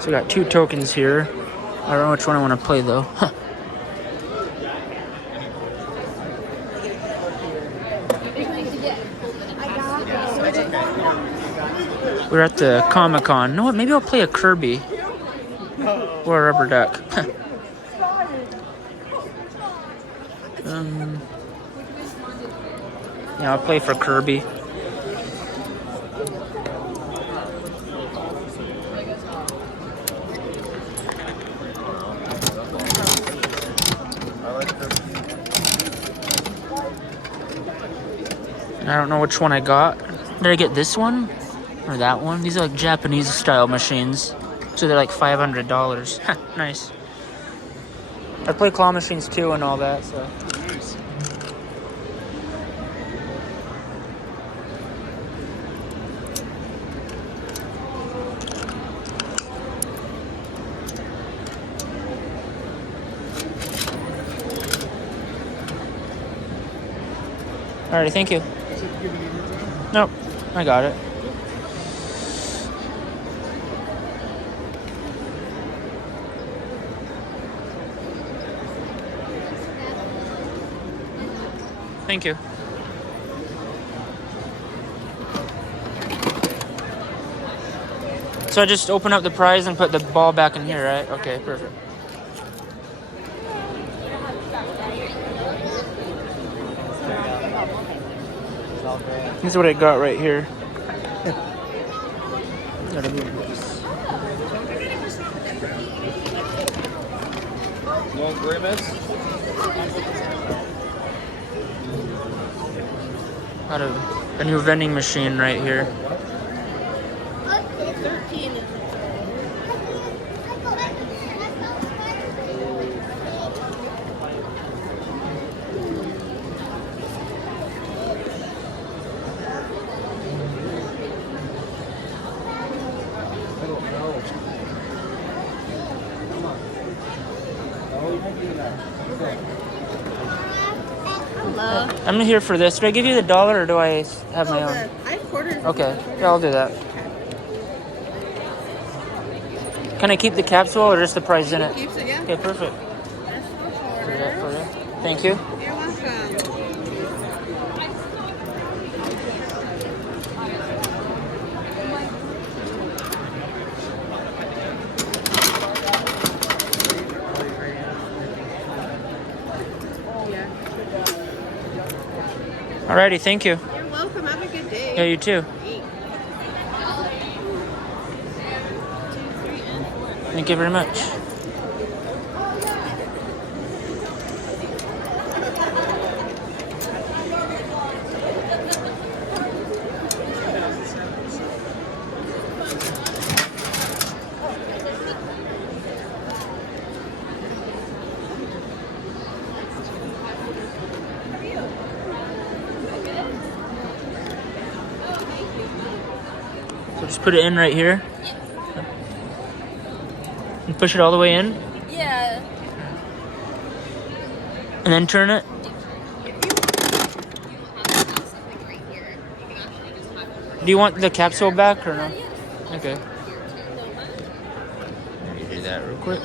So we got 2 tokens here. I don't know which one I want to play though. We're at the Comic-Con. No, maybe I'll play a Kirby or a rubber duck. Yeah, I'll play for Kirby. I don't know which one I got. Did I get this one or that one? These are like Japanese style machines. So they're like $500. Nice. I play claw machines too and all that, so. Alrighty, thank you. Nope, I got it. Thank you. So I just open up the prize and put the ball back in here, right? Okay, perfect. This is what I got right here. No agreements? Got a new vending machine right here. Hello. I'm here for this. Did I give you the dollar or do I have my own? I have quarters. Okay, yeah, I'll do that. Can I keep the capsule or just the prize in it? Keeps it, yeah. Okay, perfect. Do that for you. Thank you. You're welcome. Alrighty, thank you. You're welcome. Have a good day. Yeah, you too. Thank you very much. So just put it in right here. And push it all the way in? Yeah. And then turn it? Do you want the capsule back or no? Okay. Let me do that real quick.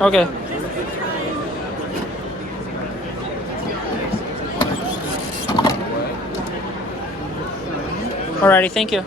Okay. Alrighty, thank you.